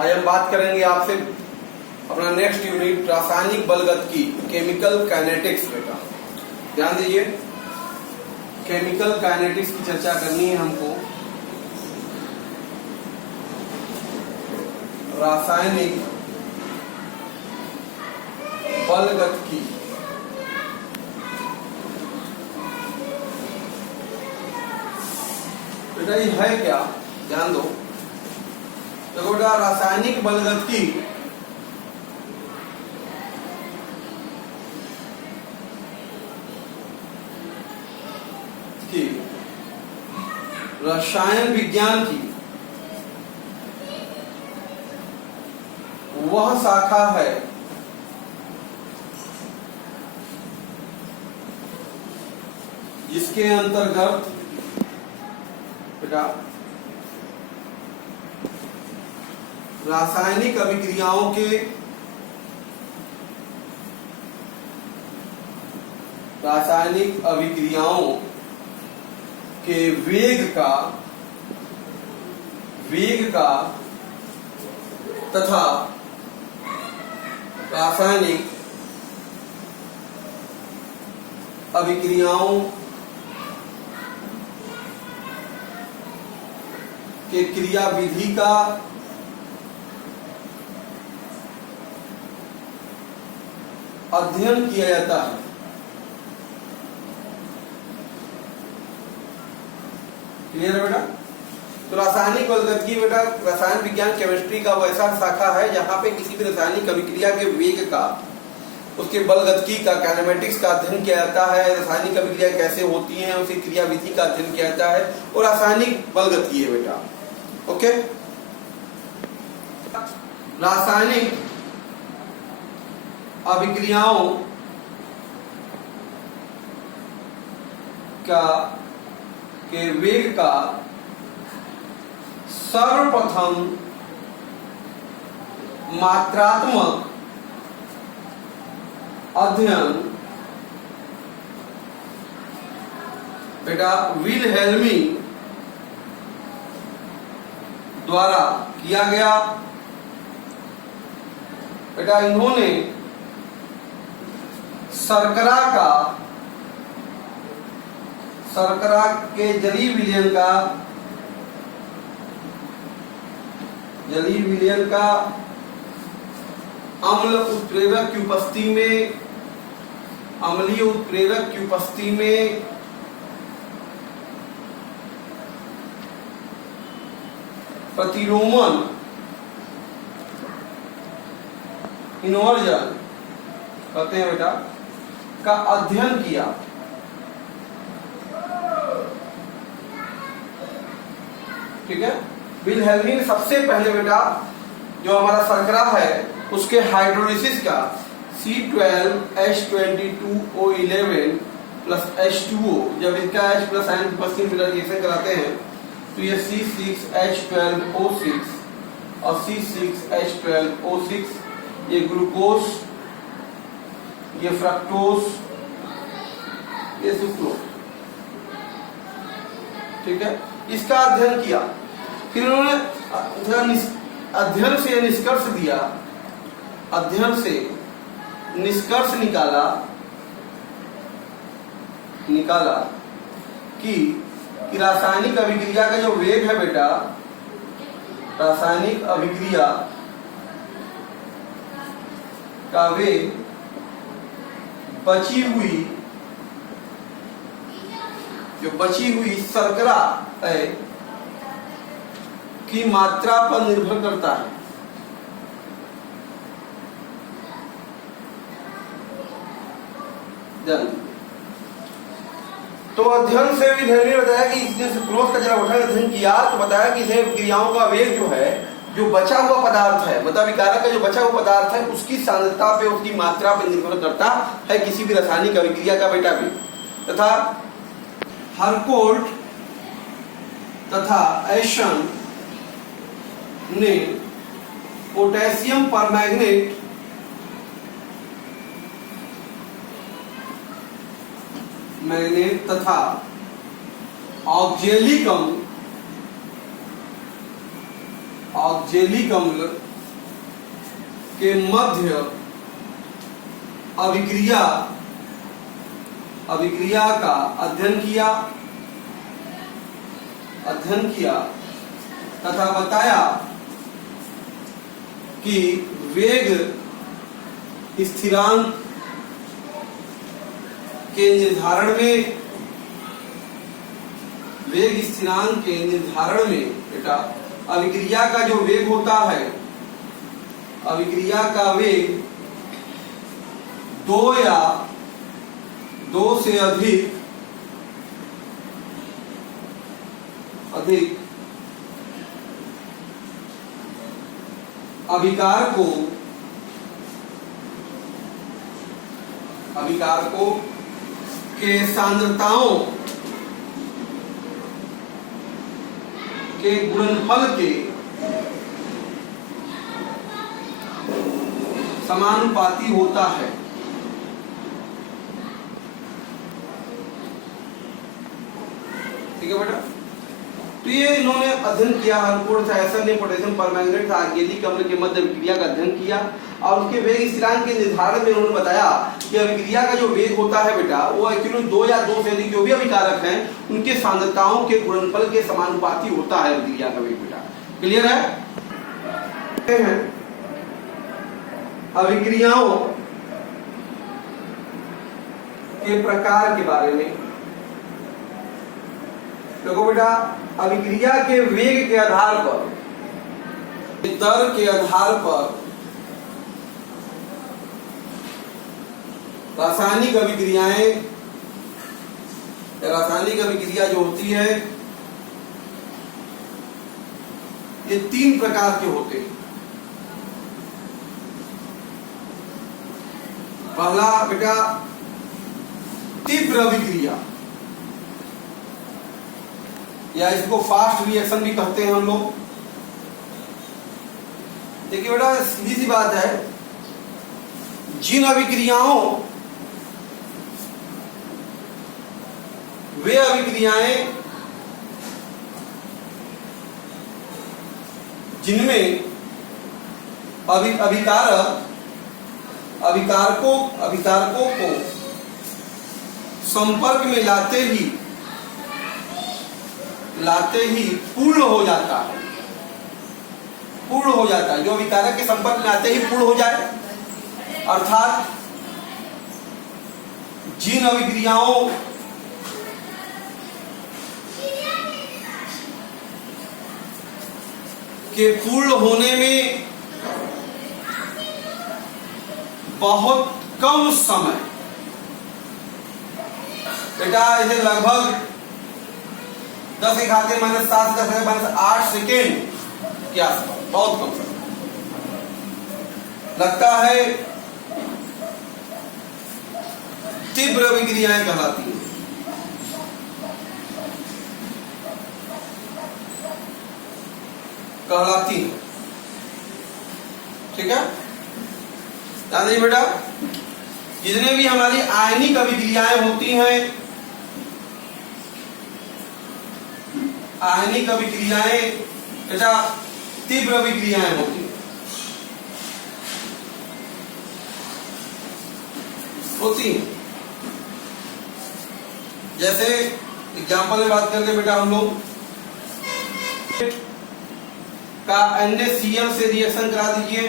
आज हम बात करेंगे आपसे अपना नेक्स्ट यूनिट रासायनिक बलगतिकी, केमिकल काइनेटिक्स। बेटा ध्यान दीजिए, केमिकल काइनेटिक्स की चर्चा करनी है हमको। रासायनिक बलगतिकी बेटा ये है क्या, ध्यान दो। देखो बेटा, रासायनिक बलगतिकी की रसायन विज्ञान की वह शाखा है जिसके अंतर्गत बेटा रासायनिक अभिक्रियाओं के वेग का तथा रासायनिक अभिक्रियाओं के क्रियाविधि का अध्ययन किया जाता है। क्लियर है बेटा? तो रासायनिक बलगतिकी बेटा रसायन विज्ञान केमिस्ट्री का वैसा शाखा है जहां पे किसी भी रासायनिक अभिक्रिया के वेग का, उसके बलगतिकी का, काइनेमेटिक्स का अध्ययन किया जाता है। रासायनिक अभिक्रिया कैसे होती हैं, उसकी क्रियाविधि का अध्ययन किया जाता है, और रासायनिक बलगतिकी है बेटा। ओके, रासायनिक अभिक्रियाओं के वेग का सर्वप्रथम मात्रात्मक अध्ययन बेटा विल्हेल्मी द्वारा किया गया। बेटा इन्होंने शर्करा के जली विलयन का अम्लीय उत्प्रेरक की उपस्थिति में प्रतिलोमन इन्वर्जन कहते हैं बेटा का अध्ययन किया। ठीक है, विल्हेल्मी ने सबसे पहले बेटा जो हमारा शर्करा है उसके हाइड्रोलिसिस का C12H22O11 प्लस H2O, जब इसका H प्लस आयन उपस्थित रिएक्शन कराते हैं तो ये C6H12O6 और C6H12O6, ये ग्लूकोज, ये फ्रक्टोज, ये सुक्रोज। ठीक है, इसका अध्ययन किया। फिर उन्होंने अध्ययन से निष्कर्ष निकाला कि रासायनिक अभिक्रिया का जो वेग है बेटा, रासायनिक अभिक्रिया का वेग बची हुई शर्करा है की मात्रा पर निर्भर करता है। तो अध्ययन से विल्हेल्मी ने बताया कि इसने सुक्रोज का जब अध्ययन किया तो बताया कि क्रियाओं का वेग जो है, जो बचा हुआ पदार्थ है, मतलब विकारक का जो बचा हुआ पदार्थ है उसकी सांद्रता पे, उसकी मात्रा पे निर्भर करता है किसी भी रासायनिक अभिक्रिया का बेटा भी। तथा हरकोर्ट तथा एशन ने पोटेशियम परमैंगनेट तथा ऑक्जेलिक अम्ल के मध्य अभिक्रिया का अध्ययन किया तथा बताया कि वेग स्थिरांक के निर्धारण में बेटा अभिक्रिया का जो वेग होता है, अभिक्रिया का वेग 2 या 2 से अधिक अभिकारकों के सांद्रताओं के गुणनफल के समानुपाती होता है। ठीक है बेटा, तो ये इन्होंने अध्ययन किया, पोटेशियम परमैंगनेट था आर्गेनिक अम्ल के मध्य अभिक्रिया का अध्ययन किया और उसके वेग स्थिरांक के निर्धारण में उन्होंने बताया कि अभिक्रिया का जो वेग होता है बेटा वो एक्चुअली 2 या 2 से अधिक जो भी अभिकारक हैं उनके सांद्रताओं के गुणनफल के समानुपाती होता है अभिक्रिया का वेग बेटा। क्लियर है? अभिक्रियाओं के प्रकार के बारे में देखो बेटा, अभिक्रिया के वेग के आधार पर, दर के आधार पर रासायनिक अभिक्रिया जो होती है ये 3 प्रकार के होते हैं। पहला बेटा तीव्र अभिक्रिया या इसको फास्ट रिएक्शन भी कहते हैं हम लोग। देखिए बेटा, सीधी सी बात है, जिन अभिक्रियाओं वे अभिक्रियाएं जिनमें अभिकारकों को संपर्क में लाते ही पूर्ण हो जाता है, जो अभिकारक के संपर्क में आते ही पूर्ण हो जाए, अर्थात जिन अभिक्रियाओं के पूर्ण होने में बहुत कम समय बेटा, इसे लगभग 10 के घाते -7 10⁻8 सेकेंड के आसपास, बहुत कम समय लगता है, तीव्र अभिक्रियाएं कहलाती हैं। ठीक है, ध्यान दीजिए बेटा, जितने भी हमारी आयनिक अभिक्रियाएं होती हैं, आयनिक अभिक्रियाएं बेटा तीव्र अभिक्रियाएं होती हैं। जैसे एग्जाम्पल में बात करते बेटा, हम लोग का NaCl से रिएक्शन करा दीजिए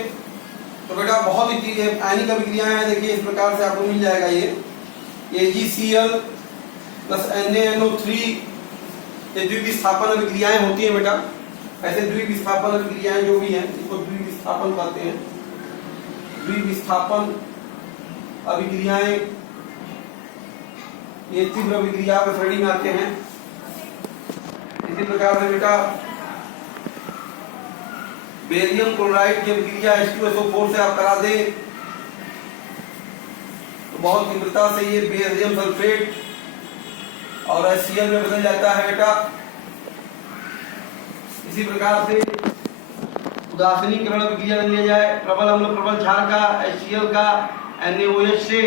तो बेटा बहुत ही आयनिक अभिक्रियाएं हैं। देखिए इस प्रकार से आपको मिल जाएगा, ये AgCl प्लस NaNO3, ये द्विविस्थापन अभिक्रियाएं होती हैं बेटा। ऐसे द्विविस्थापन अभिक्रियाएं जो भी हैं इसको द्विविस्थापन कहते हैं। द्विविस्थापन अभिक्रियाएं ये तीव्र अभिक्रिया की श्रेणी में आते हैं। इसी प्रकार से बेटा बेरियम क्लोराइड की अभिक्रिया H2SO4 से आप करा दें तो बहुत तीव्रता से ये बेरियम सल्फेट और HCl में बदल जाता है बेटा। इसी प्रकार से उदासीनीकरण अभिक्रिया लिया जाए, प्रबल अम्ल प्रबल क्षार का HCl का NaOH से,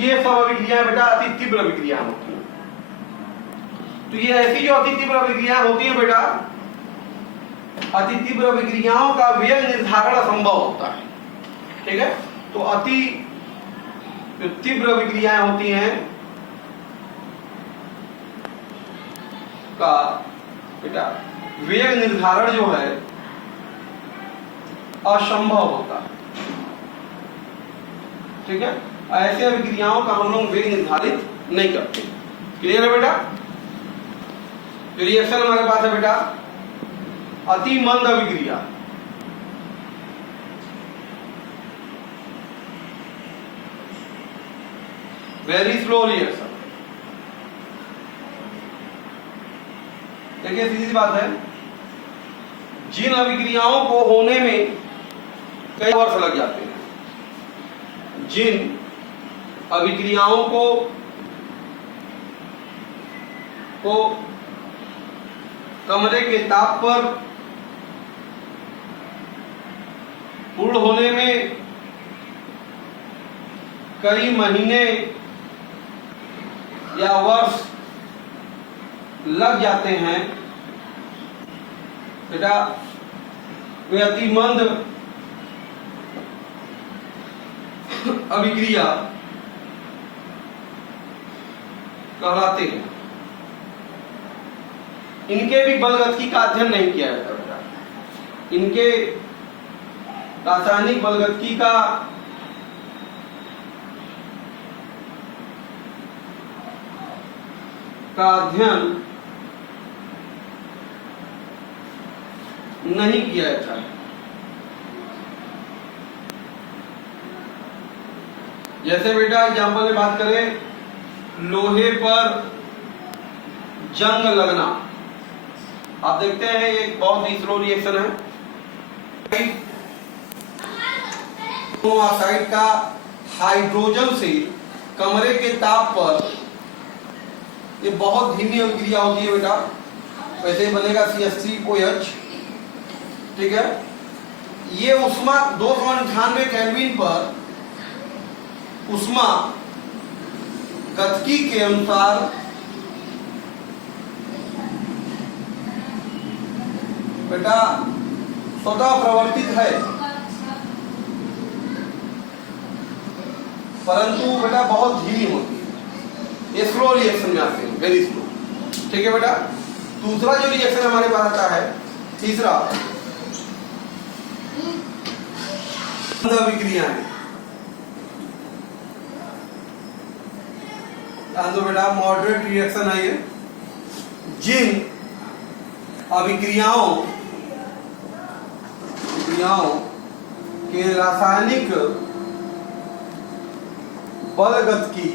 ये सब अभिक्रियाएं बेटा अति तीव्र अभिक्रिया होती हैं। तो ये ऐसी जो अति तीव्र अभिक्रियाएं होती हैं बेटा, अति तीव्र अभिक्रियाओं का वेग निर्धारण असंभव होता है। ठीक है, तो अति जो तीव्र अभिक्रियाएं होती हैं का बेटा वेग निर्धारण जो है असंभव होता है। ठीक है, ऐसे अभिक्रियाओं का हम लोग वेग निर्धारित नहीं करते। क्लियर है बेटा? रिएक्शन हमारे पास है बेटा अति मंद अभिक्रिया, वेरी स्लो रिएक्शन। देखिए सीधी सी बात है, जिन अभिक्रियाओं को होने में कई वर्ष लग जाते हैं, जिन अभिक्रियाओं को कमरे के ताप पर पूर्ण होने में कई महीने या वर्ष लग जाते हैं बेटा, वे अति मंद अभिक्रिया कहलाते हैं। इनके भी बलगतिकी का अध्ययन नहीं किया जाता बेटा, इनके रासायनिक बलगतिकी का अध्ययन नहीं किया जाता है। जैसे बेटा एग्जाम्पल में बात करें, लोहे पर जंग लगना, आप देखते हैं एक बहुत ही स्लो रिएक्शन है। ऑक्साइड का हाइड्रोजन से कमरे के ताप पर, ये बहुत धीमी अभिक्रिया होती है बेटा, वैसे ही बनेगा CH3OH। ठीक है, ये उष्मा 298 केल्विन पर उष्मा गतिकी के अनुसार बेटा स्वतः प्रवर्तित है, परंतु बेटा बहुत धीमी होती है, ये स्लो रिएक्शन में आते हैं, वेरी स्लो। ठीक है बेटा, दूसरा जो रिएक्शन हमारे पास आता है, तीसरा अभिक्रियाएं। तो बेटा मॉडरेट रिएक्शन है ये, जिन अभिक्रियाओं के रासायनिक बलगतिकी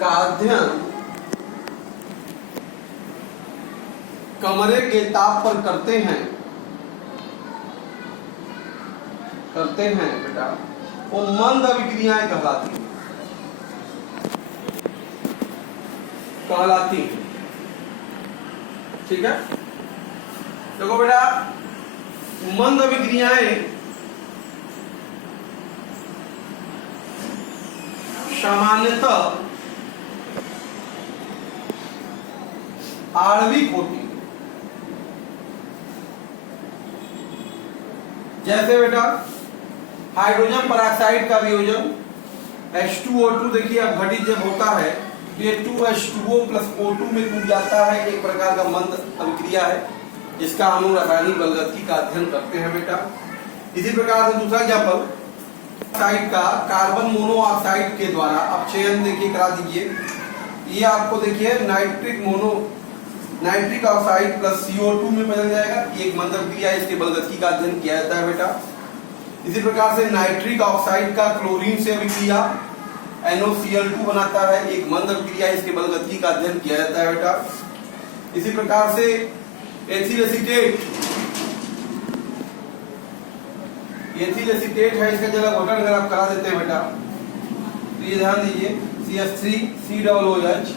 का अध्ययन कमरे के ताप पर करते हैं बेटा, वो मंद अभिक्रियाएं कहलाती हैं। ठीक है, देखो बेटा मंद अभिक्रियाएं सामान्यतः आणविक होती है। जैसे बेटा हाइड्रोजन परऑक्साइड का वियोजन H2O2, देखिए अब घटित जब होता है तो ये 2H2O + O2 में टूट जाता है, एक प्रकार का मंद अभिक्रिया है, जिसका हम लोग रासायनिक बलगतिकी का अध्ययन करते हैं बेटा। इसी प्रकार से दूसरा एग्जाम्पल, ऑक्साइड का कार्बन मोनोऑक्साइड के द्वारा अपचयन देखिए करा दीजिए। ये आपको देखिए नाइट्रिक ऑक्साइड + CO2 में बदल जाएगा, ये एक मंद अभिक्रिया है, इसके बलगतिकी का अध्ययन किया जाता है बेटा। इसी प्रकार से नाइट्रिक ऑक्साइड का क्लोरीन से अभिक्रिया NOCl2 बनाता है, एक मंद अभिक्रिया, इसके बलगतिकी का अध्ययन किया जाता है बेटा। इसी प्रकार से एथिल एसीटेट है, इसका जल घटन अगर आप करा देते हैं बेटा तो ये ध्यान दीजिए CH3COOH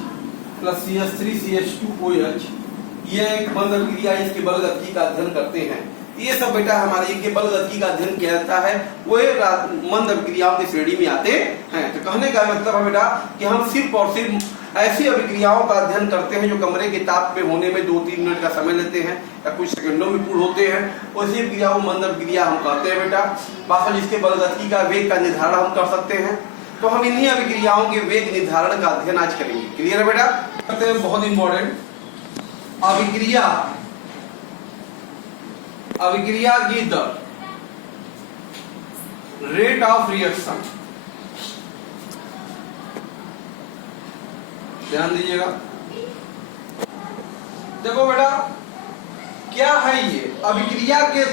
+ CH3CH2OH, ये एक मंद अभिक्रिया, इसके बलगतिकी का अध्ययन करते हैं। ये सब बेटा हमारे इनके बलगतिकी का अध्ययन किया जाता है, वो मंद अभिक्रियाओं की श्रेणी में आते हैं। तो कहने का मतलब है बेटा कि हम सिर्फ और सिर्फ ऐसी अभिक्रियाओं का अध्ययन करते हैं जो कमरे के ताप में होने में 2-3 मिनट का समय लेते हैं या कुछ सेकंडों में पूर्ण होते हैं। उसी अभिक्रिया को मंद अभिक्रिया हम कहते हैं बेटा। बाकी जिसके बलगति का वेग का निर्धारण हम कर सकते हैं। तो हम इन्हीं अभिक्रियाओं के वेग निर्धारण का अध्ययन आज करेंगे। क्लियर है बेटा? करते हैं बहुत इंपॉर्टेंट अभिक्रिया की दर, रेट ऑफ रिएक्शन। ध्यान दीजिएगा। देखो बेटा क्या है ये अभिक्रिया के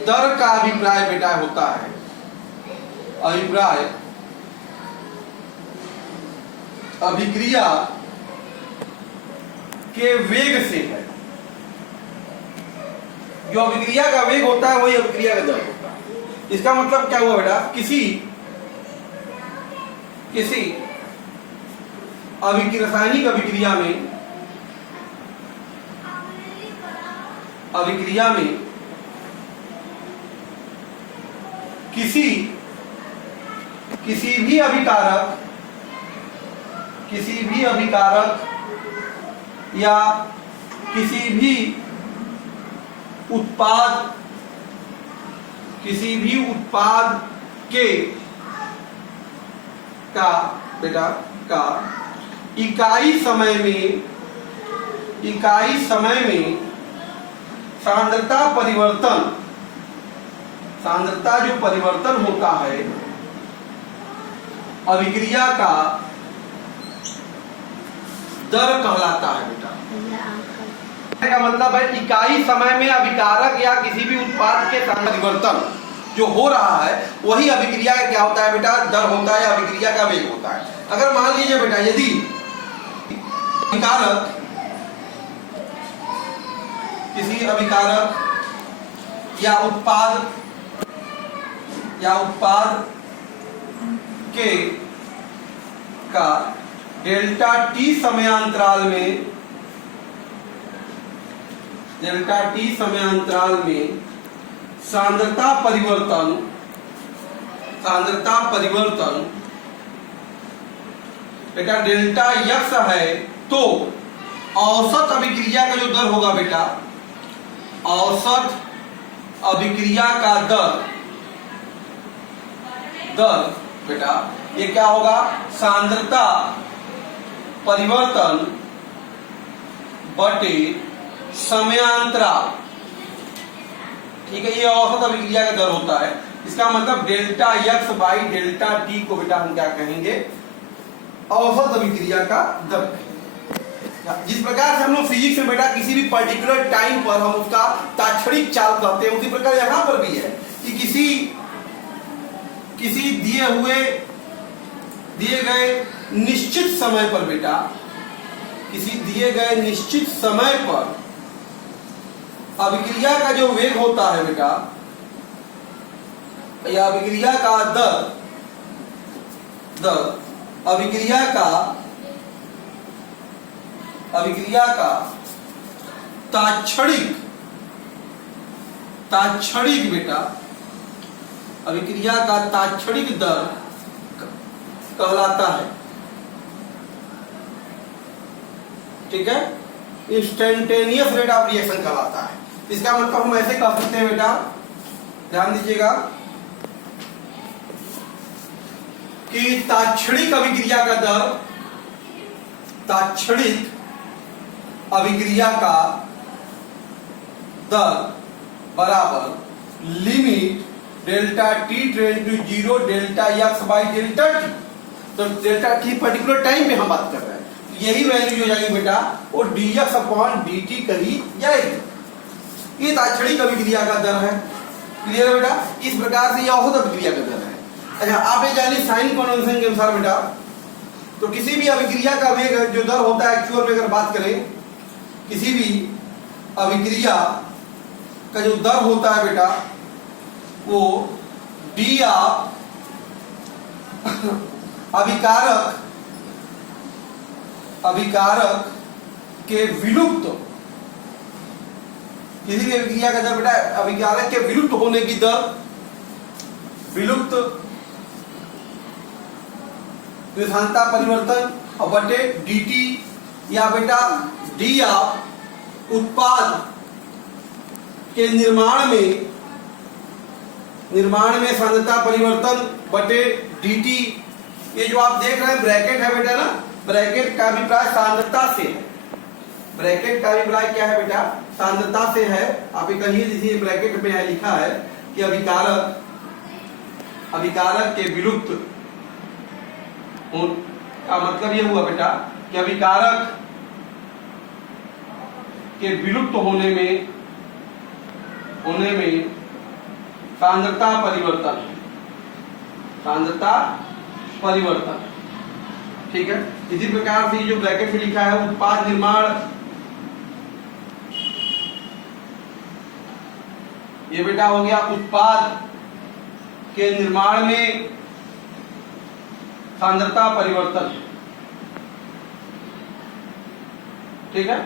दर का अभिप्राय बेटा होता है। अभिप्राय अभिक्रिया के वेग से है। जो अभिक्रिया का वेग होता है वही अभिक्रिया का दर होता है। इसका मतलब क्या हुआ बेटा? किसी रासायनिक अभिक्रिया में किसी भी अभिकारक या किसी भी उत्पाद के का इकाई समय में सांद्रता जो परिवर्तन होता है अभिक्रिया का दर कहलाता है बेटा। का मतलब है इकाई समय में अभिकारक या किसी भी उत्पाद के परिवर्तन जो हो रहा है वही अभिक्रिया का क्या होता है बेटा? दर होता है, अभिक्रिया का वेग होता है। अगर मान लीजिए बेटा यदि किसी अभिकारक या उत्पाद के का डेल्टा टी समयांतराल में सांद्रता परिवर्तन बेटा डेल्टा यक्स है, तो औसत अभिक्रिया का जो दर होगा बेटा, औसत अभिक्रिया का दर बेटा ये क्या होगा? सांद्रता परिवर्तन बटे समयांतराल। ठीक है, ये औसत अभिक्रिया का दर होता है। इसका मतलब delta X by delta T को बेटा हम क्या कहेंगे? औसत अभिक्रिया का दर। जिस प्रकार से हम लोग फिजिक्स में बेटा किसी भी पर्टिकुलर टाइम पर हम उसका तात्क्षणिक चाल कहते हैं, उसी प्रकार यहां पर भी है कि किसी दिए गए निश्चित समय पर बेटा, किसी दिए गए निश्चित समय पर अभिक्रिया का जो वेग होता है बेटा या अभिक्रिया का दर अभिक्रिया का तात्क्षणिक बेटा अभिक्रिया का तात्क्षणिक दर कहलाता है। ठीक है, इंस्टेंटेनियस रेट ऑफ रिएक्शन कहलाता है। इसका मतलब हम ऐसे कह सकते हैं बेटा, ध्यान दीजिएगा कि तात्क्षणिक अभिक्रिया का दर बराबर limit delta T tend to 0 delta X by delta T. तो डेल्टा टी पर्टिकुलर टाइम में हम बात कर रहे हैं, यही वैल्यू जो जाएगी बेटा वो dx अपॉन dt कही जाएगी। ये तात्क्षणिक अभिक्रिया का दर है। क्लियर है बेटा? इस प्रकार से यह औसत अभिक्रिया का दर है। अच्छा, आप ये जानिए साइन कन्वेंशन के अनुसार बेटा, तो किसी भी अभिक्रिया का वेग जो दर होता है एक्चुअल में अगर बात करें, किसी भी अभिक्रिया का जो दर होता है बेटा वो डी ऑफ अभिकारक के विलुप्त, किसी भी अभिक्रिया का दर बेटा अभिकारक के विलुप्त होने की दर, विलुप्त तो सांद्रता परिवर्तन और बटे dt, या बेटा डी आप उत्पाद के निर्माण में सांद्रता परिवर्तन बटे dt। ये जो आप देख रहे हैं ब्रैकेट है बेटा ना, ब्रैकेट का अभिप्राय सांद्रता से है। ब्रैकेट का अभिप्राय क्या है बेटा? सांद्रता से है। आप ये कहिए, जैसे ब्रैकेट में है लिखा है कि अभिकारक के विलुप्त का मतलब ये हुआ बेटा कि अभिकारक के विलुप्त होने में सांद्रता परिवर्तन, ठीक है। इसी प्रकार से जो ब्रैकेट में लिखा है उत्पाद निर्माण, ये बेटा हो गया उत्पाद के निर्माण में सांद्रता परिवर्तन, ठीक है।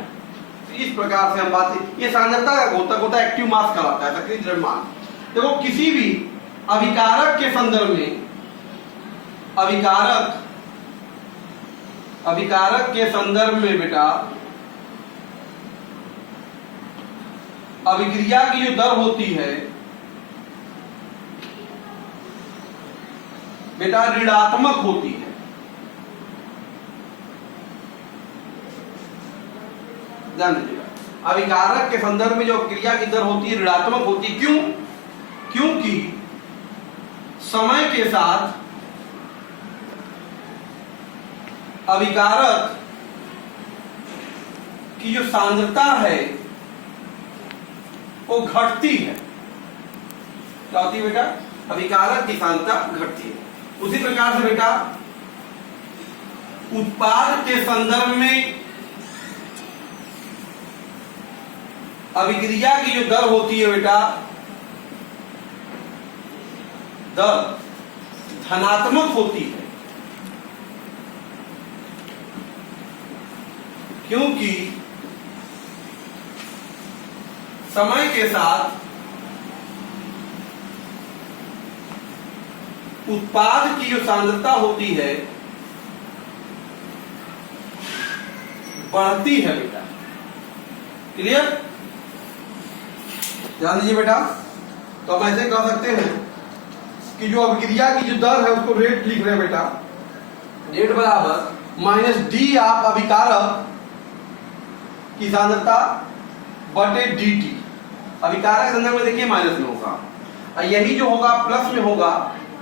इस प्रकार से हम बात, ये सांद्रता का गोतक होता है, एक्टिव मास कहलाता है, सक्रिय द्रव्यमान। देखो किसी भी अभिकारक के संदर्भ में, अभिकारक के संदर्भ में बेटा अभिक्रिया की जो दर होती है बेटा ऋणात्मक होती है। ध्यान दीजिएगा, अभिकारक के संदर्भ में जो क्रिया की दर होती है ऋणात्मक होती है। क्यों? क्योंकि समय के साथ अभिकारक की जो सांद्रता है वो घटती है। क्या होती है बेटा? अभिकारक की सांद्रता घटती है। उसी प्रकार से बेटा उत्पाद के संदर्भ में अभिक्रिया की जो दर होती है बेटा, दर धनात्मक होती है। क्योंकि समय के साथ उत्पाद की जो सांद्रता होती है बढ़ती है बेटा। क्लियर? ध्यान दीजिए बेटा। तो हम ऐसे कह सकते हैं कि जो अभिक्रिया की जो दर है उसको रेट लिख रहे हैं बेटा, रेट बराबर माइनस डी आप अभिकारक की सांद्रता बटे dt। अभिकारक संदर्भ में देखिए माइनस में होगा, और यही जो होगा प्लस में होगा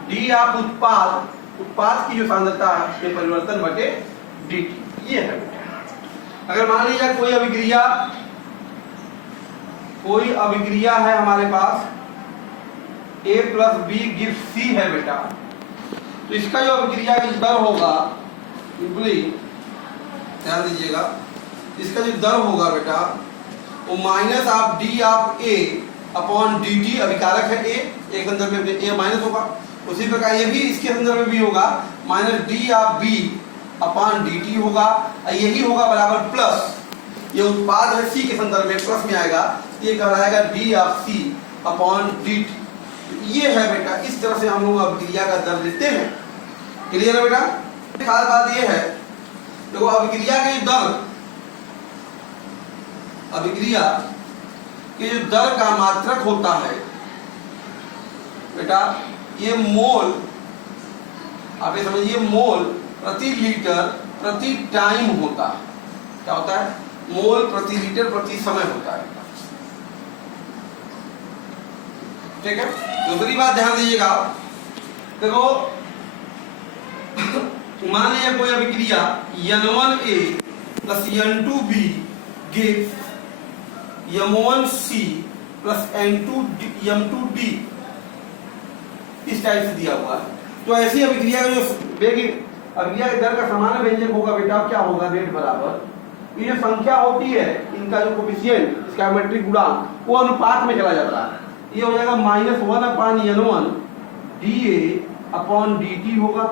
डी आप उत्पाद की जो सांद्रता है परिवर्तन बटे dt। ये है बेटा। अगर मान लीजिए कोई अभिक्रिया है हमारे पास, a plus B give c है बेटा, तो इसका जो अभिक्रिया की दर होगा, सिंपली ध्यान दीजिएगा, इसका जो दर होगा बेटा वो माइनस आप डी आप ए अपॉन डी टी। अभिकारक है ए, एक संदर्भ में ए माइनस होगा। उसी प्रकार ये भी इसके संदर्भ में भी होगा, माइनस डी आप बी अपॉन डी टी होगा, और यही होगा बराबर प्लस, ये उत्पाद है सी के संदर्भ में प्लस में आएगा, ये कहलाएगा डी आप सी अपॉन डी टी। ये है बेटा, इस तरह से हम लोग अभिक्रिया का दर लेते हैं। क्लियर है बेटा? खास बात ये है, देखो अभिक्रिया की दर, अभिक्रिया के जो दर का मात्रक होता है बेटा, ये मोल, आप ये समझिए मोल प्रति लीटर प्रति टाइम होता है। क्या होता है? मोल प्रति लीटर प्रति समय होता है। ठीक है। दूसरी बात ध्यान दीजिएगा, देखो मान लीजिए कोई अभिक्रिया N1A plus N2B gives M1C plus M2D, इस टाइप से दिया हुआ है। तो ऐसी अभिक्रिया जो अभिक्रिया के दर का समान व्यंजक होगा बेटा, क्या होगा? रेट बराबर ये जो संख्या होती है इनका जो कोफिशिएंट, इसका मैट्रिक गुणांक, वो अनुपात में चला जाता है। ये हो जाएगा minus 1 upon N1 DA upon DT होगा।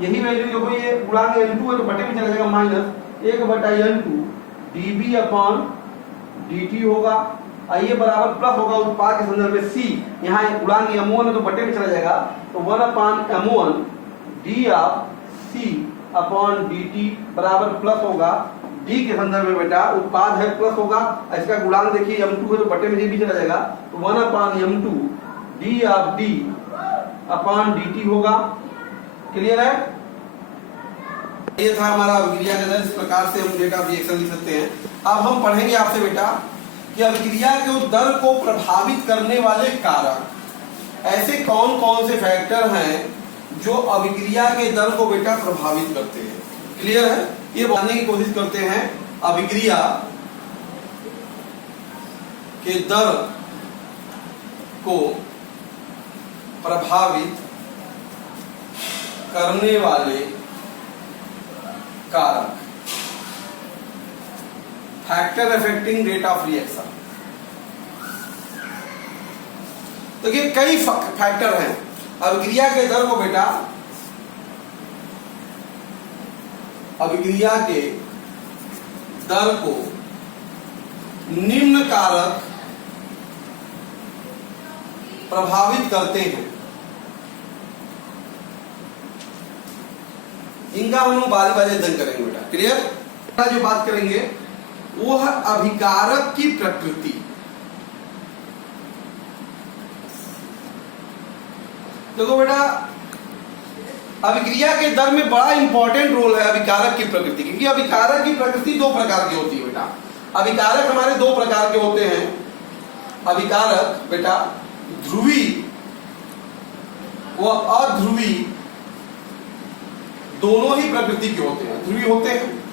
यही वैल्यू देखो, ये गुणांक N2 है तो बटे में चला जाएगा माइनस 1 बटा N2 DB अपॉन DT होगा, और ये बराबर प्लस होगा उत्पाद के संदर्भ में C, यहाँ गुणांक M1 है तो बटे में चला जाएगा, तो 1 अपॉन M1 D आप C अपॉन dt बराबर प्लस होगा d के संदर्भ में बेटा उत्पाद है प्लस होगा, इसका गुणांक देखिए m2 है तो बटे में भी चला जाएगा, तो 1 upon m2 d of d upon dt होगा। क्लियर है? ये था हमारा अभिक्रिया का दर, इस प्रकार से हम रेट ऑफ रिएक्शन लिख सकते हैं। अब हम पढ़ेंगे आपसे बेटा कि अभिक्रिया के दर को प्रभावित करने वाले कारक, ऐसे कौन कौन से फैक्टर हैं जो अभिक्रिया के दर को बेटा प्रभावित करते हैं। क्लियर है? ये बताने की कोशिश करते हैं अभिक्रिया के दर को प्रभावित करने वाले कारक, factor affecting rate of reaction. देखिए कई फैक्टर हैं अभिक्रिया के दर को बेटा, अभिक्रिया के दर को निम्न कारक प्रभावित करते हैं। इनका हम लोग बारी बारी अध्ययन करेंगे बेटा। क्लियर? जो बात करेंगे वो है अभिकारक की प्रकृति। देखो बेटा अभिक्रिया के दर में बड़ा इंपॉर्टेंट रोल है अभिकारक की प्रकृति, क्योंकि अभिकारक की प्रकृति दो प्रकार की होती है बेटा। अभिकारक हमारे दो प्रकार के होते हैं। अभिकारक बेटा ध्रुवी व अध्रुवी दोनों ही प्रकृति के होते हैं, ध्रुवी होते हैं।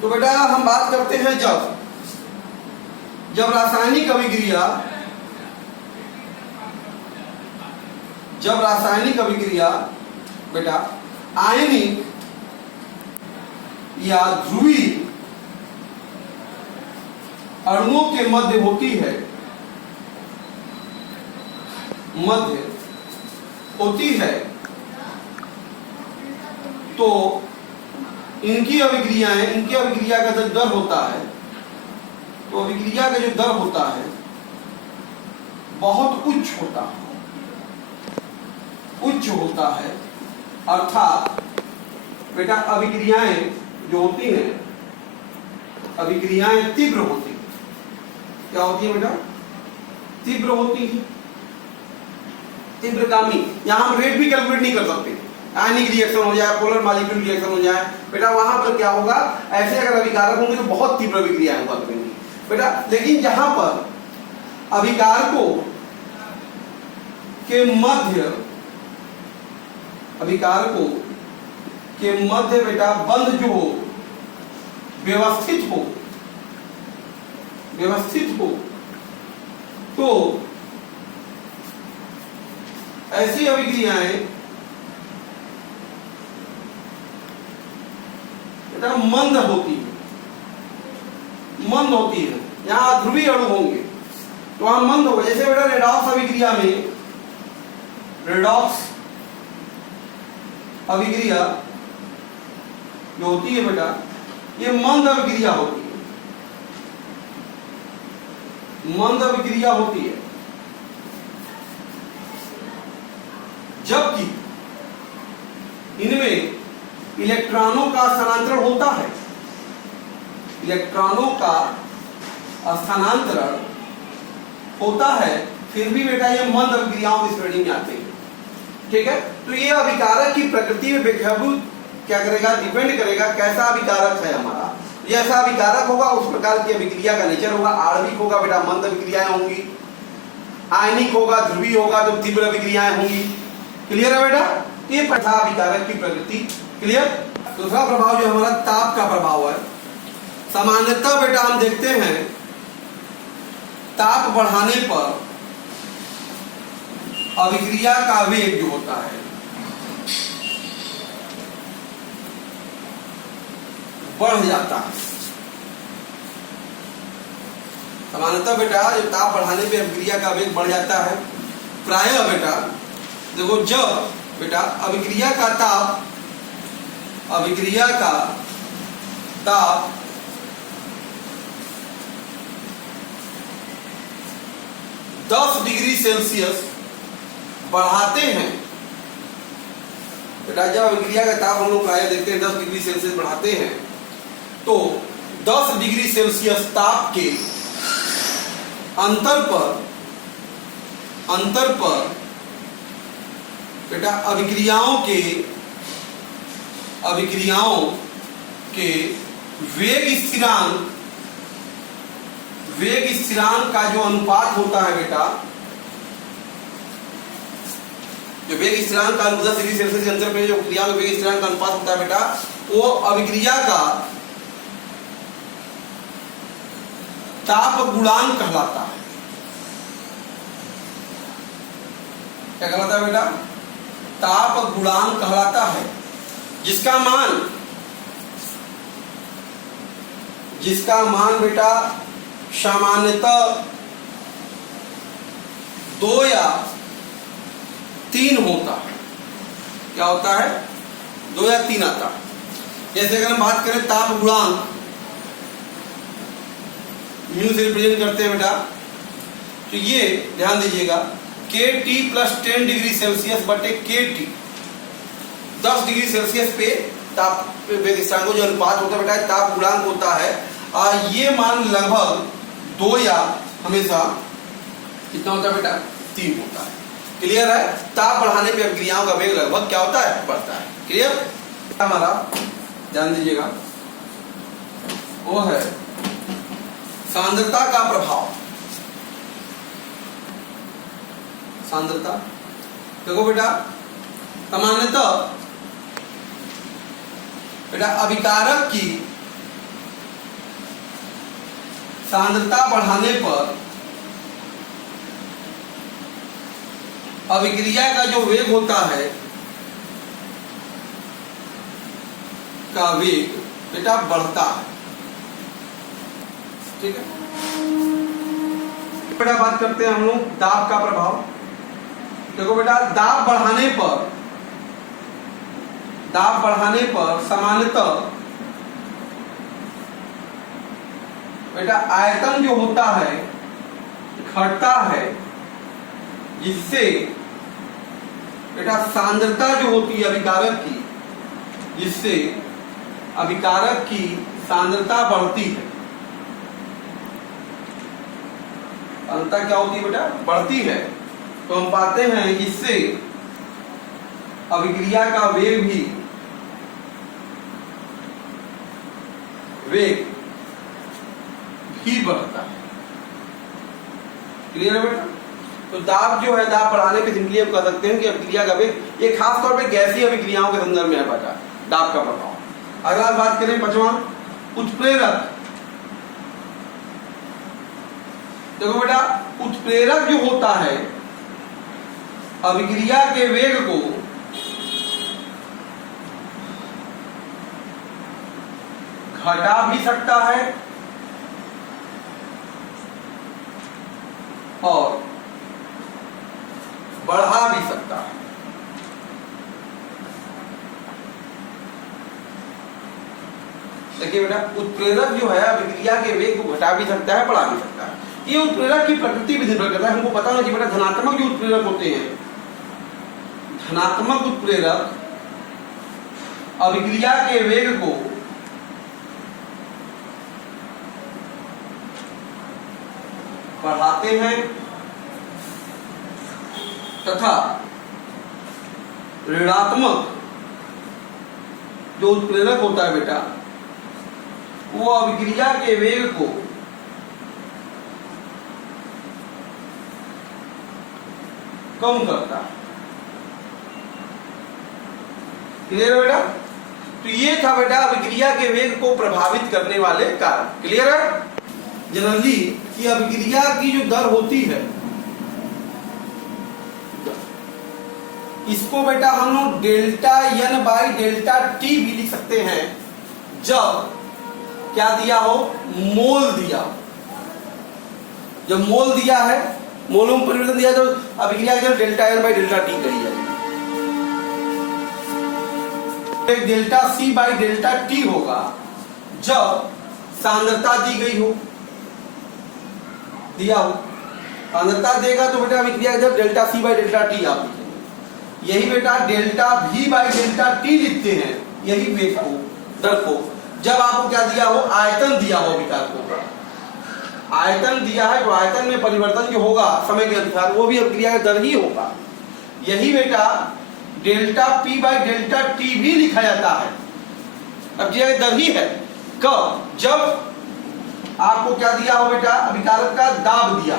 तो बेटा हम बात करते हैं जब रासायनिक अभिक्रिया बेटा आयनिक या ध्रुवी अणुओं के मध्य होती है, तो इनकी अभिक्रिया का जो दर होता है, तो अभिक्रिया का जो दर होता है बहुत उच्च होता है। अर्थात बेटा अभिक्रियाएं जो होती हैं, अभिक्रियाएं तीव्र होती हैं। क्या होती है बेटा? तीव्र होती है, तीव्रगामी। यहां हम रेट भी कैलकुलेट नहीं कर सकते। आयनिक रिएक्शन हो जाए, पोलर मॉलिक्यूल रिएक्शन हो जाए बेटा, वहां पर क्या होगा, ऐसे अगर अभिकारक होंगे तो बहुत तीव्र अभिक्रियाएं हुआ करेंगी बेटा। लेकिन जहां पर अभिकारकों के मध्य बेटा बंध जो हो, व्यवस्थित हो, तो ऐसी अभिक्रियाएं बेटा मंद होती है। यहां ध्रुवीय अणु होंगे तो वहां मंद होगा। जैसे बेटा रेडॉक्स अभिक्रिया में, रेडॉक्स अभिक्रिया जो होती है बेटा, ये मंद अभिक्रिया होती है। जबकि इनमें इलेक्ट्रॉनों का स्थानांतरण होता है, फिर भी बेटा ये मंद अभिक्रियाओं की श्रेणी में आते हैं। ठीक है? तो ये अभिकारक की प्रकृति में बेखबूत क्या करेगा, डिपेंड करेगा कैसा अभिकारक है हमारा। जैसा अभिकारक होगा उस प्रकार की अभिक्रिया का नेचर होगा। आणविक होगा बेटा मंद अभिक्रियाएं होंगी, आयनिक होगा, ध्रुवीय होगा तो तीव्र अभिक्रियाएं होंगी। क्लियर है बेटा? ये था अभिकारक की प्रकृति। क्लियर? दूसरा प्रभाव जो हमारा ताप का प्रभाव है। सामान्यतः बेटा हम देखते हैं ताप बढ़ाने पर अभिक्रिया का वेग जो होता है बढ़ जाता है। सामान्यतः बेटा जब ताप बढ़ाने पे अभिक्रिया का वेग बढ़ जाता है। प्रायः बेटा देखो जब बेटा अभिक्रिया का ताप 10 डिग्री सेल्सियस बढ़ाते हैं बेटा जब अभिक्रिया का ताप हम लोग प्राय देखते हैं 10 डिग्री सेल्सियस बढ़ाते हैं तो 10 डिग्री सेल्सियस ताप के अंतर पर बेटा अभिक्रियाओं के वेग स्थिरांक का जो अनुपात होता है बेटा, जो वेग स्थिरांक का 10 डिग्री सेल्सियस के अंतर पे जो क्रिया में वेग स्थिरांक का अनुपात होता है बेटा, वो अभिक्रिया का ताप गुणांक कहलाता है। क्या कहलाता है बेटा? ताप गुणांक कहलाता है, जिसका मान बेटा सामान्यतः 2 या 3 होता है। क्या होता है? 2 या 3 आता है। जैसे अगर हम बात करें ताप गुणांक, म्यू से रिप्रेजेंट करते हैं बेटा, तो ये ध्यान दीजिएगा KT प्लस 10 डिग्री सेल्सियस बटे KT, 10 डिग्री सेल्सियस पे ताप वेग स्थिरांक जो अनुपात होता है बेटा, ताप गुणांक होता है। ये मान लगभग 2 या हमेशा कितना होता है बेटा? 3 होता है। क्लियर है? ताप बढ़ाने पे अभिक्रियाओं का वेग लगभग क्या होता है? बढ़ता है। क्लियर? हमारा ध्यान दीजिएगा वो है सांद्रता का प्रभाव। सांद्रता देखो बेटा, सामान्यतः बेटा अभिकारक की सांद्रता बढ़ाने पर अभिक्रिया का जो वेग होता है का वेग बेटा बढ़ता है। ठीक है बेटा, बात करते हैं हम लोग दाब का प्रभाव। देखो बेटा, दाब बढ़ाने पर सामान्यतः बेटा आयतन जो होता है घटता है, जिससे बेटा सांद्रता जो होती है अभिकारक की, जिससे अभिकारक की सांद्रता बढ़ती है। सांद्रता क्या होती है बेटा? बढ़ती है। तो हम पाते हैं इससे अभिक्रिया का वेग भी बढ़ता है। क्लियर है बेटा? तो दाब जो है, दाब बढ़ाने पे सिंपली हम कह सकते हैं कि अभिक्रिया का वेग, ये खास तौर पे गैसीय अभिक्रियाओं के संदर्भ में है बेटा दाब का प्रभाव। अगला बात करें 5वां, उत्प्रेरक। देखो बेटा, उत्प्रेरक जो होता है अभिक्रिया के वेग को घटा भी सकता है और बढ़ा भी सकता है। देखिए बेटा, उत्प्रेरक जो है अभिक्रिया के वेग को घटा भी सकता है, बढ़ा भी सकता है। ये उत्प्रेरक की प्रकृति भी निर्भर करता है। हमको पता होना चाहिए बेटा, धनात्मक जो उत्प्रेरक होते हैं, धनात्मक उत्प्रेरक अभिक्रिया के वेग को बढ़ाते हैं तथा ऋणात्मक जो उत्प्रेरक होता है बेटा, वो अभिक्रिया के वेग को कम करता है। क्लियर है बेटा? तो ये था बेटा अभिक्रिया के वेग को प्रभावित करने वाले कारक। क्लियर है? जनरली ये अभिक्रिया की जो दर होती है, इसको बेटा हम लोग delta N by delta T भी लिख सकते हैं, जब क्या दिया हो? मोल दिया हो। जब मोल दिया है, मोलों में परिवर्तन दिया, तो अभिक्रिया की दर delta N by delta T कही जाएगी। Delta C by delta T होगा जब सांद्रता दी गई हो, दिया हो। सांद्रता देगा तो बेटा अभिक्रिया की दर delta C by delta T आप लिखेंगे। यही बेटा delta V by delta T लिखते हैं, यही वेग को, दर को, जब आपको क्या दिया हो, आयतन दिया हो अभिकारक को, आयतन दिया है तो आयतन में परिवर्तन जो होगा समय के अनुसार वो भी अभिक्रिया का दर ही होगा। यही बेटा delta P by delta T भी लिखा जाता है, अभिक्रिया का दर ही है। कब? जब आपको क्या दिया हो बेटा, अभिकारक का दाब दिया,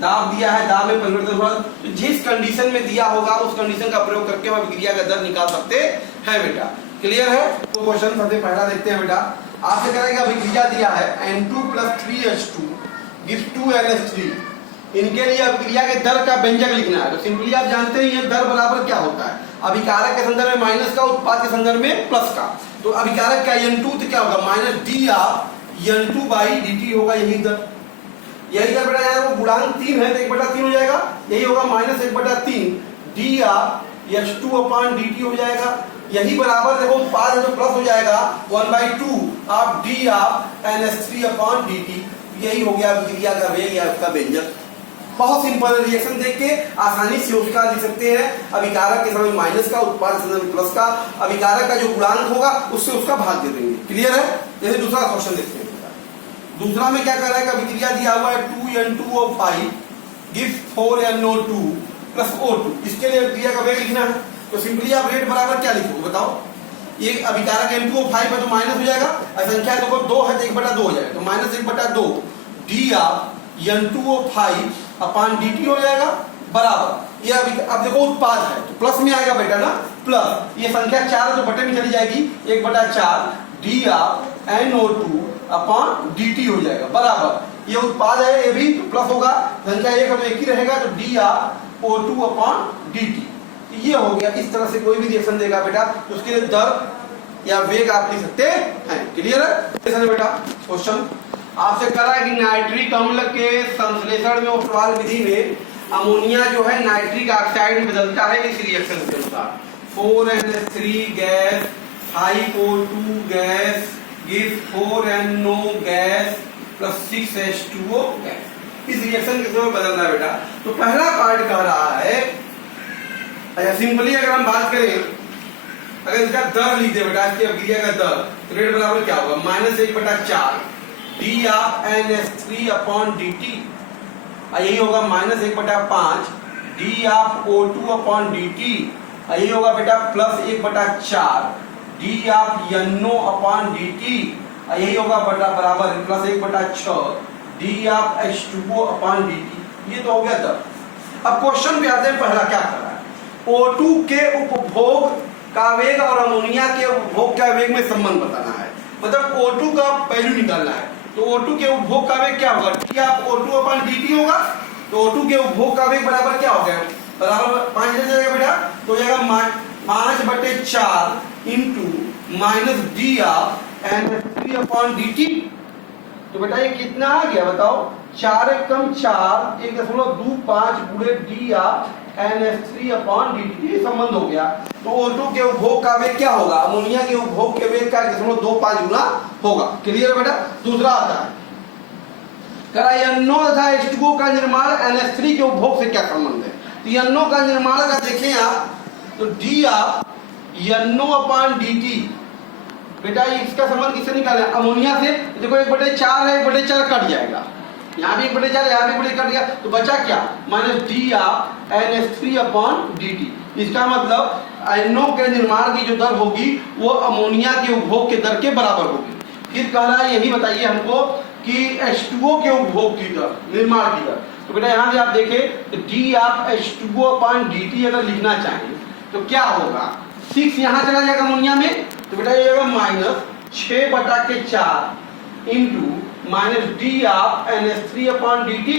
दाब दिया है, दाब में परिवर्तन हुआ, तो जिस कंडीशन में दिया होगा उस कंडीशन का प्रयोग करके हम अभिक्रिया का दर निकाल सकते हैं बेटा। क्लियर है? तो क्वेश्चन सबसे पहला देखते हैं बेटा। आपसे करेंगे अभिक्रिया दिया है N2 + 3H2 gives 2NH3, इनके लिए अभिक्रिया के दर का व्यंजक लिखना है। तो सिंपली आप जानते हैं ये दर बराबर क्या होता है, अभिकारक के संदर्भ में माइनस का, उत्पाद के संदर्भ में प्लस का। तो अभिकारक का N2 तो क्या होगा, minus D of N2 by dt होगा, यही दर, यही दर बेटा जाएगा, वो गुणांक 3 है तो 1/3 हो जाएगा, यही होगा minus 1/3 D of H2 upon dt हो जाएगा। यही बराबर देखो उत्पाद है तो प्लस हो जाएगा 1/2 of D of NH3 upon dt, यही हो गया अभिक्रिया का वेग या उसका व्यंजक। बहुत सिंपल रिएक्शन देख के आसानी से उसका लिख सकते हैं, अभिकारक के समय माइनस का, उत्पाद के समय प्लस का, अभिकारक का जो गुणांक होगा उससे उसका भाग दे देंगे। क्लियर है? जैसे दूसरा क्वेश्चन देखते हैं। दूसरा में क्या कर रहा है, अभिक्रिया दिया हुआ है 2N2O5 gives 4NO2 + O2, इसके लिए अभिक्रिया का वेग लिखना है। तो सिंपली आप रेट बराबर क्या लिखोगे बताओ, ये अभिकारक N2O5 है तो माइनस हो जाएगा, संख्या देखो 2 है तो 1/2 हो जाएगा, तो minus 1/2 D of N2O5 upon dt हो जाएगा, बराबर ये अब देखो उत्पाद है तो प्लस में आएगा बेटा ना, प्लस ये संख्या 4 है तो बटे में चली जाएगी, 1/4 D of NO2 upon dt हो जाएगा, बराबर ये उत्पाद है ये भी तो प्लस होगा, संख्या 1 है तो 1 ही रहेगा, तो D of O2 upon dt। ये हो गया। इस तरह से कोई भी रिएक्शन देगा बेटा तो उसके लिए दर या वेग आप लिख सकते हैं। क्लियर है बेटा? क्वेश्चन आपसे करा है कि नाइट्रिक अम्ल के संश्लेषण में ओस्टवाल विधि में अमोनिया जो है नाइट्रिक ऑक्साइड में बदलता है इस रिएक्शन के अनुसार। 4NH3 gas 5O2 gas gives 4NO gas + 6H2O gas. इस रिएक्शन के समय बदलना है बेटा। तो पहला पार्ट कह रहा है, अच्छा सिंपली अगर हम बात करें, अगर इसका दर लिख दे बेटा, इसकी अभिक्रिया का दर, तो रेट बराबर क्या होगा, -1/4 D of NH3 upon dt, यही होगा -1/5 D of O2 upon dt, यही होगा बेटा +1/4 D of NO upon dt, यही होगा बराबर +1/6 D of H2O upon dt। ये तो हो गया दर। अब क्वेश्चन पे आते हैं, पहला क्या कर रहा है, O2 के उपभोग का वेग और अमोनिया के उपभोग का वेग में संबंध बताना है, मतलब O2 का वैल्यू निकालना है। तो O2 के उपभोग का वेग क्या होगा, T of O2 upon dt होगा। तो O2 के उपभोग का वेग बराबर क्या हो गया, बराबर 5 हो जाएगा बेटा, तो हो जाएगा 5/4 into minus D of NH3 upon dt। तो बेटा ये कितना आ गया बताओ, 4 × 4 1.25 गुणे D of NH3 upon dt, ये संबंध हो गया। तो O2 के उपभोग का वेग क्या होगा, अमोनिया के उपभोग के वेग का 1.25 गुना होगा। क्लियर है बेटा? दूसरा आता है, NO तथा H2O का निर्माण NH3 के उपभोग से क्या संबंध है। तो NO का निर्माण का देखें आप, तो D of NO upon dt, बेटा इसका संबंध किससे निकालें, अमोनिया से। देखो 1/4 है, 1/4 कट जाएगा, यहाँ भी 1/4, यहाँ भी 1/4 कट गया, तो बचा क्या, -d of NH3 upon dt। इसका मतलब NO के निर्माण की जो दर होगी वो अमोनिया के उपभोग के दर के बराबर होगी। फिर कह रहा है, यही बताइए हमको कि H2O के उपभोग की दर, निर्माण की दर। तो बेटा यहाँ से आप देखें तो d of H2O upon dt अगर लिखना चाहें तो क्या होगा, 6 यहाँ चला जाएगा अमोनिया में, तो बेटा ये होगा -6/4 into minus D of NH3 upon dt।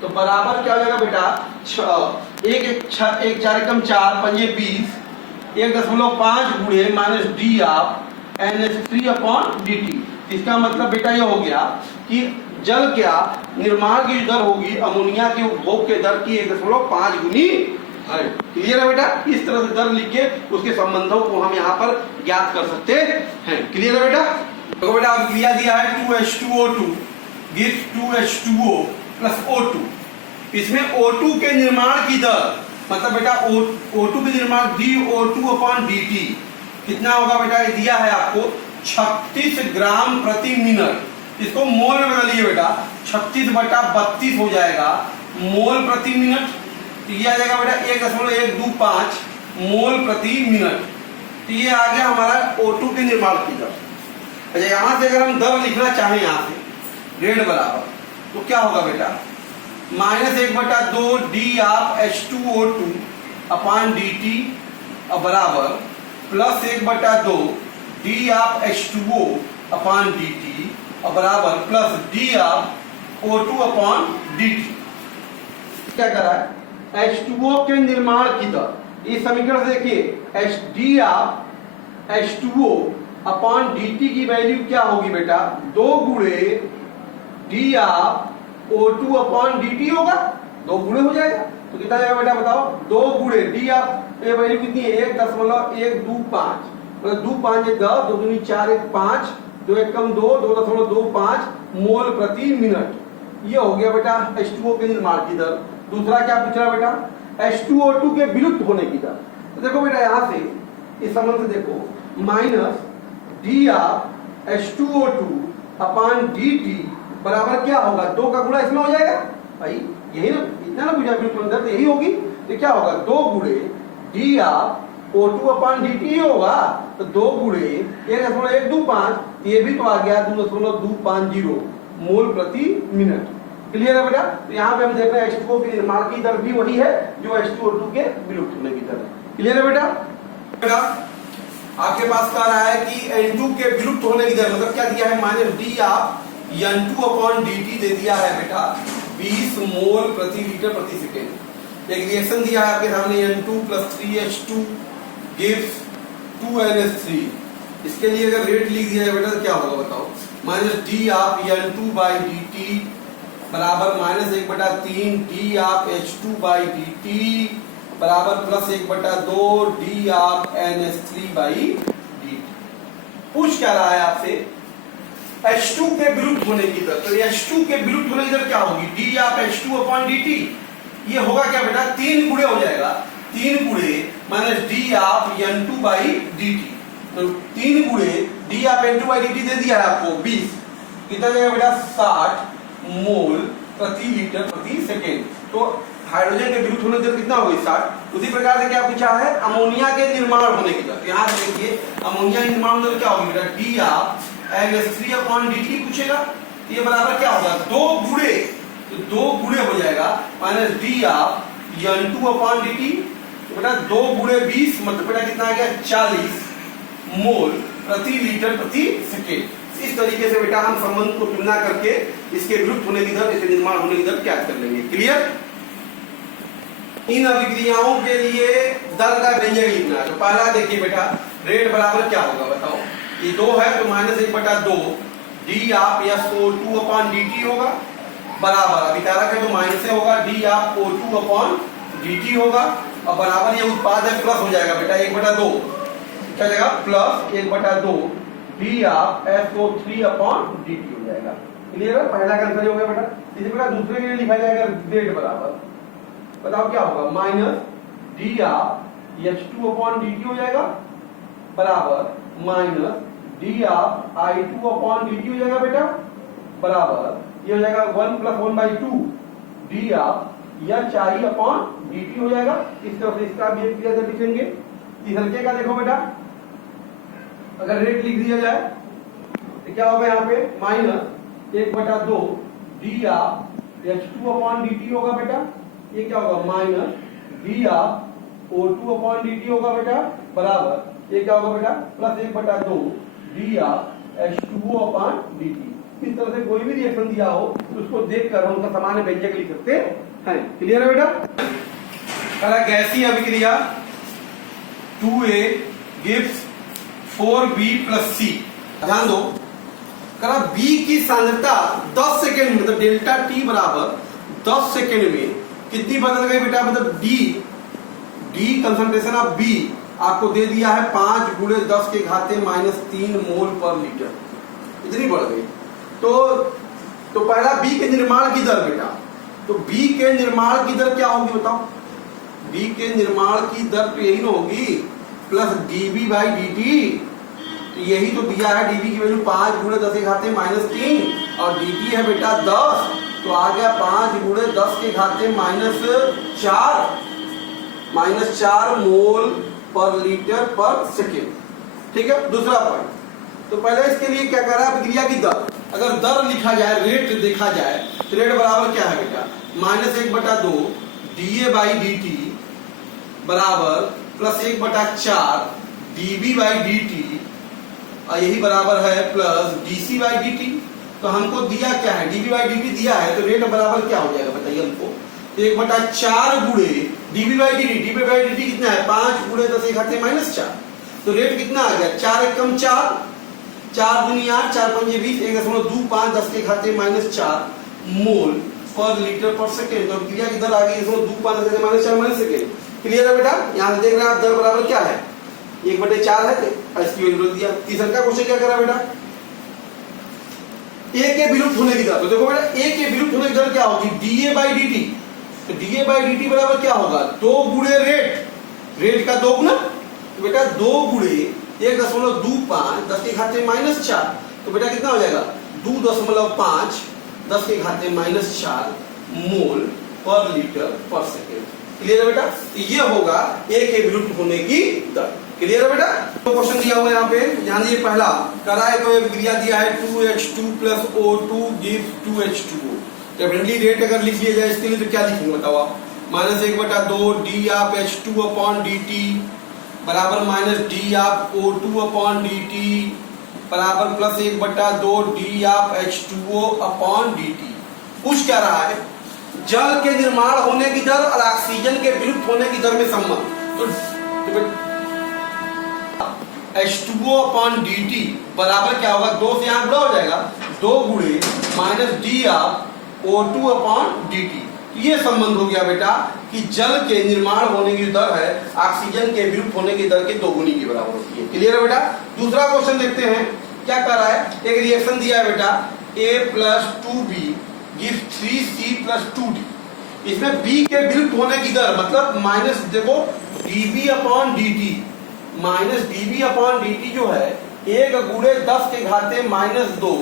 तो बराबर क्या हो जाएगा बेटा, 1 4 4 5 20 1.5 गुणे minus D of NH3 upon dt। इसका मतलब बेटा ये हो गया कि जल क्या निर्माण की दर होगी अमोनिया के उपभोग के दर की 1.5 गुनी है। क्लियर है बेटा? इस तरह से दर लिख के उसके संबंधों को हम यहाँ पर ज्ञात कर सकते हैं। क्लियर है बेटा? तो बेटा अब क्रिया दिया है 2H2O2 gives 2H2O + O2। इसमें O2 के निर्माण की दर मतलब बेटा O2 के निर्माण dO2/dt कितना होगा बेटा, ये दिया है आपको 36 ग्राम प्रति मिनट। इसको मोल में बदलिए बेटा, 36/32 हो जाएगा मोल प्रति मिनट। तो ये आ जाएगा बेटा 1.125 मोल प्रति मिनट। तो ये आ गया हमारा O2 के निर्माण की दर। अच्छा, यहां से अगर हम दर लिखना चाहें यहाँ से रेट बराबर, तो क्या होगा बेटा, -1/2 डी आप H2O2/dt बराबर +1/2 डी आप H2O/dt बराबर प्लस डी आप O2/dt। क्या कर रहा है, H2O के निर्माण की दर, इस समीकरण से देखिए डी आप H2O/dt की वैल्यू क्या होगी बेटा, 2 गुणे डी आप O2/dt होगा, 2 गुणे हो जाएगा। तो कितना जाएगा बेटा बताओ, 2 गुणे डी आप, ये वैल्यू कितनी है 1.125, मतलब 2 5 10, 2 दूनी 4 1 5, 2 1 कम 2, 2.25 मोल प्रति मिनट। ये हो गया बेटा H2O के निर्माण की दर। दूसरा क्या पूछ रहा बेटा, H2O2 के विलुप्त होने की दर। तो देखो बेटा यहाँ से इस संबंध से देखो, माइनस डी आप H2O2/dt बराबर क्या होगा, 2 का गुणा इसमें हो जाएगा भाई, यही ना, इतना ना पूछा विलुप्त होने दर, तो यही होगी। तो क्या होगा, 2 गुणे डी आप O2/dt होगा, तो 2 गुणे 1.125, ये भी तो आ गया 2.250 मोल प्रति मिनट। क्लियर है बेटा। तो यहाँ पे हम देख रहे हैं H2O के निर्माण की दर भी वही है जो H2O2 के विलुप्त होने की दर है। क्लियर है बेटा। बेटा आपके पास कह रहा है कि N2 के विलुप्त होने की दर, मतलब क्या दिया है, माइनस डी आप N2/dt दे दिया है बेटा 20 मोल प्रति लीटर प्रति सेकेंड। एक रिएक्शन दिया है आपके सामने, N2 + 3H2 gives 2NH3। इसके लिए अगर रेट लिख दिया जाए बेटा तो क्या होगा बताओ, माइनस डी आप N2/dt बराबर -1/3 डी आप H2/dt बराबर +1/2 डी आप NH3/dt। पूछ क्या रहा है आपसे, H2 के विलुप्त होने की दर। तो H2 के विलुप्त होने की दर क्या होगी, डी आप H2/dt, ये होगा क्या बेटा, 3 गुणे हो जाएगा, 3 गुणे माइनस डी आप N2/dt, तो 3 गुणे डी आप N2/dt दे दिया है आपको 20, कितना जाएगा बेटा 60 मोल प्रति लीटर प्रति सेकेंड। तो हाइड्रोजन के विलुप्त होने की दर कितना होगी 60। उसी प्रकार से क्या पूछा है, अमोनिया के निर्माण होने की दर। यहाँ से देखिए अमोनिया के निर्माण दर क्या होगी बेटा, डी आप NH3/dt पूछेगा, ये बराबर क्या होगा 2 गुणे, तो 2 गुणे हो जाएगा माइनस डी आप N2/dt, बेटा 2 गुणे 20, मतलब बेटा कितना आ गया 40 मोल प्रति लीटर प्रति सेकेंड। इस तरीके से बेटा हम संबंध को तुलना करके इसके विलुप्त होने की दर, इसके निर्माण होने की दर ज्ञात कर लेंगे। क्लियर। इन अभिक्रियाओं के लिए दर का व्यंजक लिखना है। तो पहला देखिए बेटा, रेट बराबर क्या होगा बताओ, ये 2 है तो -1/2 डी आप O2/dt होगा, बराबर अभिकारक है तो माइनस से होगा डी आप O2/dt होगा, और बराबर ये उत्पाद है प्लस हो जाएगा बेटा 1/2, क्या जाएगा +1/2 डी आप SO3/dt हो जाएगा। क्लियर है, पहला का आंसर हो गया बेटा। इसी प्रकार दूसरे के लिए लिखा जाएगा रेट बराबर, बताओ क्या होगा, माइनस डी आप H2/dt हो जाएगा, बराबर माइनस डी आप I2/dt हो जाएगा बेटा, बराबर ये हो जाएगा 1 + 1/2 डी आप HI/dt हो जाएगा। इस तरह से इसका भी एक क्रिया लिखेंगे। इस हल्के का देखो बेटा, अगर रेट लिख दिया जाए तो क्या होगा, यहाँ पे -1/2 डी आप H2/dt होगा बेटा, ये क्या होगा माइनस डी आप O2/dt होगा बेटा, बराबर ये क्या होगा बेटा +1/2 डी आप H2O/dt। इस तरह से कोई भी रिएक्शन दिया हो तो उसको देखकर हम उसका सामान्य व्यंजक लिख सकते हैं। क्लियर है बेटा। पहला गैसीय अभिक्रिया 2A gives 4B + C। ध्यान दो, करा B की सांद्रता 10 सेकेंड मतलब डेल्टा T बराबर 10 सेकेंड में कितनी बदल गई बेटा, मतलब D कंसंट्रेशन ऑफ B आपको दे दिया है 5 × 10⁻³ मोल पर लीटर, इतनी बढ़ गई। तो पहला B के निर्माण की दर बेटा, तो B के निर्माण की दर क्या होगी बताओ, बी के निर्माण की दर तो यही ना होगी, प्लस dB बाई dt। तो यही तो दिया है, dB की वैल्यू 5 गुणे 10 के घाते -3 और dt है बेटा 10, तो आ गया 5 गुणे 10 के घाते -4 मोल पर लीटर पर सेकेंड। ठीक है, दूसरा पॉइंट। तो पहले इसके लिए क्या करा, अभिक्रिया की दर। अगर दर लिखा जाए, रेट देखा जाए, तो रेट बराबर क्या है बेटा, -1/2 dA बाई dt बराबर प्लस 1/4 dB बाई dt, और यही बराबर है प्लस dC बाई dt। तो हमको दिया क्या है, dB बाई dt दिया है, तो रेट बराबर क्या हो जाएगा बताइए हमको। 1/4 गुणे dB by dt, dB by dt कितना है 5 गुणे 10 के घाते -4, तो रेट कितना आ गया 4 एकम 4, 4 दूनी 8, 4 पंजे 20, 1.25 10 के घाते -4 मोल पर लीटर पर सेकेंड। तो क्रिया की दर आ गई 1.25 10 के -4 सेकेंड। क्लियर है बेटा, यहाँ से देख रहे हैं आप दर बराबर क्या है 1/4 है, तो इसकी वैल्यू दिया। तीसरा का क्वेश्चन क्या करा बेटा, ए के विलुप्त होने की दर। तो देखो बेटा ए के विलुप्त होने की दर क्या होगी, dA बाई dt। तो dA बाई dt बराबर क्या होगा 2 गुणे रेट, रेट का 2 गुना, तो बेटा 2 गुणे 1.25 10 के घाते -4, तो बेटा कितना हो जाएगा 2.5 10 के घाते -4 मोल पर लीटर पर सेकेंड। क्लियर है बेटा, ये होगा ए के विलुप्त होने की दर। क्लियर है बेटा। तो क्वेश्चन दिया हुआ है यहाँ पे, ध्यान दीजिए। पहला कराए तो अभिक्रिया दिया है 2H2 plus O2 gives 2H2O। Definitely rate अगर लिख लिया जाए इसके लिए तो क्या लिखेंगे बताओ आप, -1/2 d of H2 upon dt बराबर -d of O2 upon dt बराबर plus 1/2 d of H2O upon dt। पूछ क्या रहा है, जल के निर्माण होने की दर और ऑक्सीजन के विलुप्त होने की दर में संबंध। तो H2O अपॉन dt बराबर क्या होगा, 2 से यहाँ गुणा हो जाएगा, 2 गुणे -d of O2 upon dt। ये संबंध हो गया बेटा कि जल के निर्माण होने की दर है ऑक्सीजन के विलुप्त होने की दर के 2 गुनी के बराबर होती है। क्लियर है बेटा। दूसरा क्वेश्चन देखते हैं क्या कर रहा है, एक रिएक्शन दिया है बेटा A plus 2B gives 3C plus 2D। इसमें B के विलुप्त होने की दर मतलब माइनस, देखो dB upon dt, minus dB upon dt जो है 1 गुणे 10 के घाते -2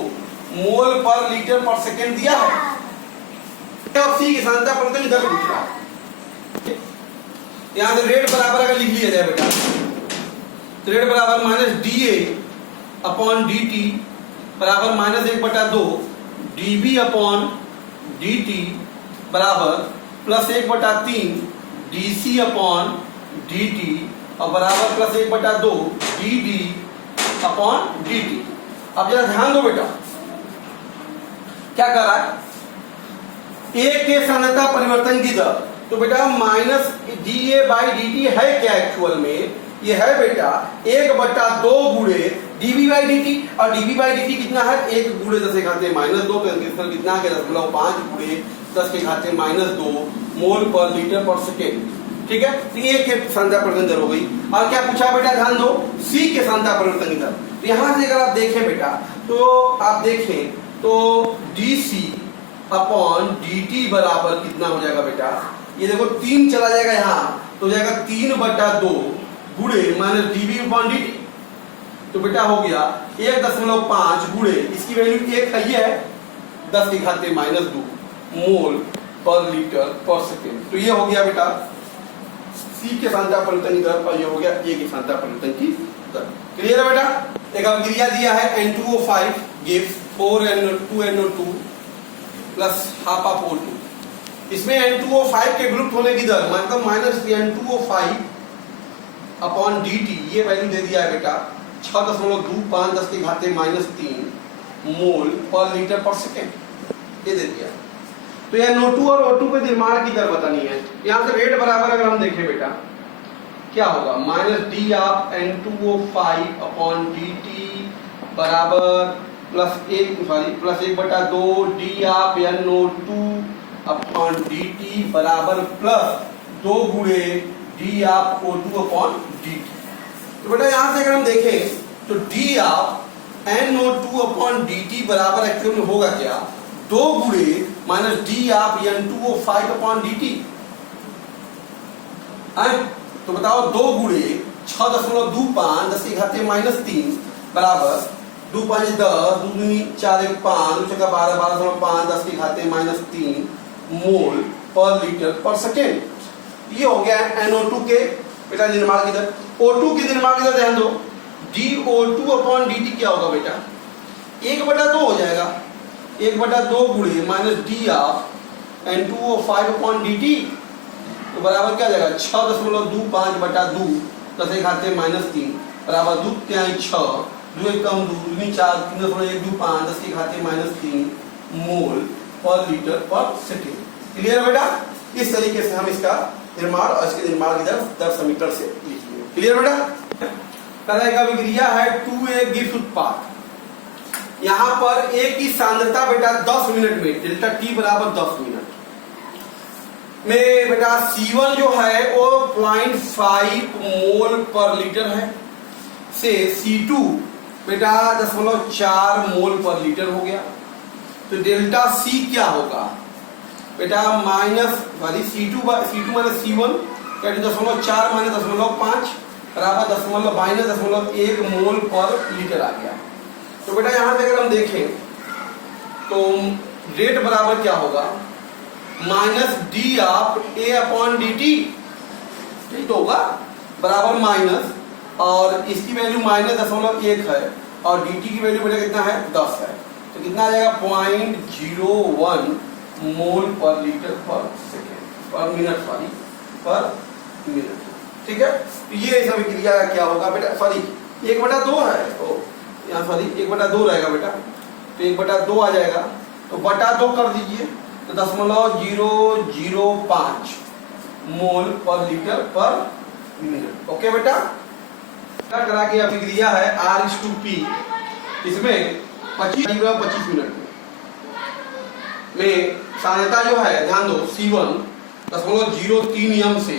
मोल पर लीटर पर सेकेंड दिया है, और C की सांद्रता परिवर्तन की दर पूछ रहा है। यहां से रेट बराबर अगर लिख लिया जाए बेटा, तो रेट बराबर -dA अपॉन dt बराबर -1/2 dB अपॉन dt बराबर प्लस 1/3 dC अपॉन dt और बराबर प्लस 1/2 dd अपॉन dt। अब जरा ध्यान दो बेटा, क्या कर रहा है, A के सांद्रता परिवर्तन की दर। तो बेटा माइनस dA बाई dt है क्या एक्चुअल में, ये है बेटा 1/2 गुणे dB बाई dt, और dB बाई dt कितना है 1 गुणे 10 के घाते -2, तो कितना है 10.5 गुणे 10 के घाते -2 मोल पर लीटर पर सेकेंड। ठीक है, तो ये के सांद्रता परिवर्तन दर हो गई। और क्या पूछा बेटा, ध्यान दो, C के सांद्रता परिवर्तन की दर। तो यहां से अगर आप देखें बेटा, तो आप देखें तो dC अपॉन dt बराबर कितना हो जाएगा बेटा, ये देखो 3 चला जाएगा यहाँ, तो हो जाएगा 3/2 गुणे -dB अपॉन dt। तो बेटा हो गया 1.5 गुणे, इसकी वैल्यू 1 है, ये है 10 के घाते -2 मोल पर लीटर पर सेकेंड। तो ये हो गया बेटा C के सांद्रता परिवर्तन की दर, और ये हो गया A के सांद्रता परिवर्तन की दर। क्लियर है बेटा। एक अभिक्रिया दिया है N2O5 gives 4NO2 plus half of O2। इसमें N2O5 के विलुप्त होने की दर मतलब -N2O5 अपॉन dt, ये वैल्यू दे दिया है बेटा 6.25 10 के घाते -3 मोल पर लीटर पर सेकेंड, ये दे दिया। तो यह NO2 और O2 के निर्माण की दर बतानी है। यहां से रेट बराबर अगर हम देखें बेटा क्या होगा, -d of N2O5 upon dt बराबर plus 1/2 d of NO2 upon dt बराबर प्लस 2 गुणे d of O2 upon dt। तो बेटा यहां से अगर हम देखें तो d of NO2 upon dt बराबर एक्चुअल में होगा क्या, 2 गुणे -d of N2O5 upon dt। है। तो बताओ 2 गुणे 6.25 10 की घाते -3 बराबर 2 5 10 2 दूनी 4 1 5 2 6 12 12.5 10 की घाते -3 मोल पर लीटर पर सेकेंड। ये हो गया NO2 के बेटा निर्माण की दर। O2 की निर्माण की दर ध्यान दो, dO2/dt क्या होगा बेटा 1/2 हो जाएगा, 1/2 गुणे -d ऑफ N2O5/dt तो बराबर क्या जाएगा 6.25/2 10 की घाते -3 बराबर 2 3 6 2 1 कम 2 दूनी 4 3.125 10 की घाते -3 मोल पर लीटर पर सेकेंड। क्लियर है बेटा? इस तरीके से हम इसका निर्माण और इसके निर्माण की दर समीकरण से लिखेंगे। क्लियर बेटा? तरह का अभिक्रिया है 2A गिब्स उत्पाद। यहां पर A की सांद्रता बेटा 10 मिनट में डेल्टा T बराबर 10 मिनट में बेटा C1 जो है वो 0.5 मोल पर लीटर है से C2 बेटा 0.4 मोल पर लीटर हो गया। तो डेल्टा C क्या होगा बेटा C2 माइनस C1 क्या 0.4 माइनस 0.5 बराबर 0.1 मोल पर लीटर आ गया। तो बेटा यहां से अगर हम देखें तो रेट बराबर क्या होगा -d ऑफ A/dt ठीक तो होगा बराबर माइनस और इसकी वैल्यू -0.1 है और dt की वैल्यू बेटा कितना है 10 है। तो कितना आ जाएगा 0.01 मोल पर लीटर पर सेकेंड पर मिनट पर मिनट। ठीक है, ये इस अभिक्रिया का क्या होगा बेटा 1/2 है तो यहाँ 1/2 रहेगा बेटा तो 1/2 आ जाएगा तो बटा 2 कर दीजिए तो 0.005 मोल पर लीटर पर मिनट। ओके बेटा, करा के अभिक्रिया है R/P इसमें 25 मिनट में सांद्रता जो है ध्यान दो C1 0.03 यम से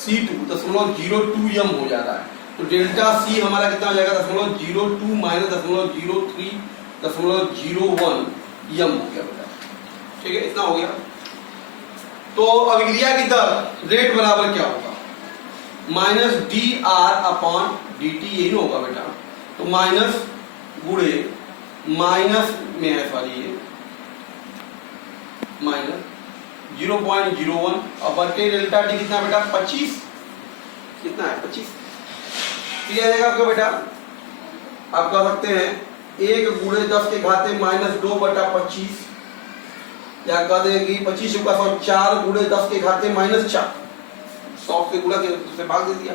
C2 0.02 यम हो जा रहा है। तो डेल्टा C हमारा कितना हो जाएगा 0.02 माइनस 0.03 0.01 यम हो गया बेटा। ठीक है, इतना हो गया। तो अभिक्रिया की दर रेट बराबर क्या होगा -dR/dt यही होगा बेटा। तो माइनस गुणे माइनस में है ये माइनस 0.01 और बटे डेल्टा टी कितना बेटा 25 कितना है 25। ये आ जाएगा आपका बेटा आप कह सकते हैं 1 गुणे 10 के घाते -2/25 या कह दें कि 25 का 4 गुणे 10 के घाते -4 100 से गुणा से भाग दे दिया।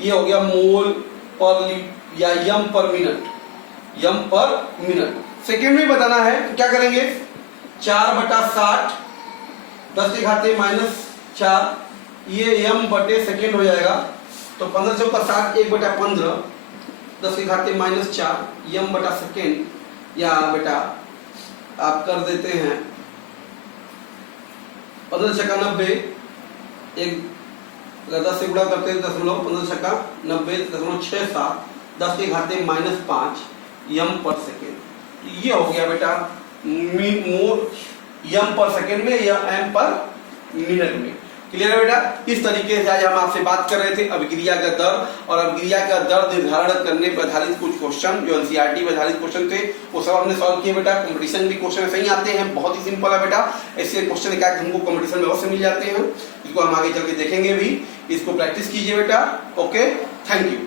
ये हो गया मोल पर या यम पर मिनट। सेकेंड में बताना है तो क्या करेंगे 4/60 10 के घाते -4 ये यम बटे सेकेंड हो जाएगा। तो 15 चौका 60 1/15 10 के घाते -4 यम बटा सेकेंड या बेटा आप कर देते हैं 15 छक्का 90 एक 10 से गुणा करते हैं 15 छक्का 90 0.67 10 के घाते -5 यम पर सेकेंड। ये हो गया बेटा मोल यम पर सेकेंड में या एम पर मिनट में। क्लियर है बेटा? इस तरीके से आज हम आपसे बात कर रहे थे अभिक्रिया का दर और अभिक्रिया का दर निर्धारण करने पर आधारित कुछ क्वेश्चन जो एनसीईआरटी पर आधारित क्वेश्चन थे वो सब हमने सॉल्व किए बेटा। कंपटीशन भी क्वेश्चन सही आते हैं, बहुत ही सिंपल है बेटा। ऐसे क्वेश्चन क्या हमको कंपटीशन में अवश्य मिल जाते हैं, इसको हम आगे चल के देखेंगे भी। इसको प्रैक्टिस कीजिए बेटा। Okay, thank you.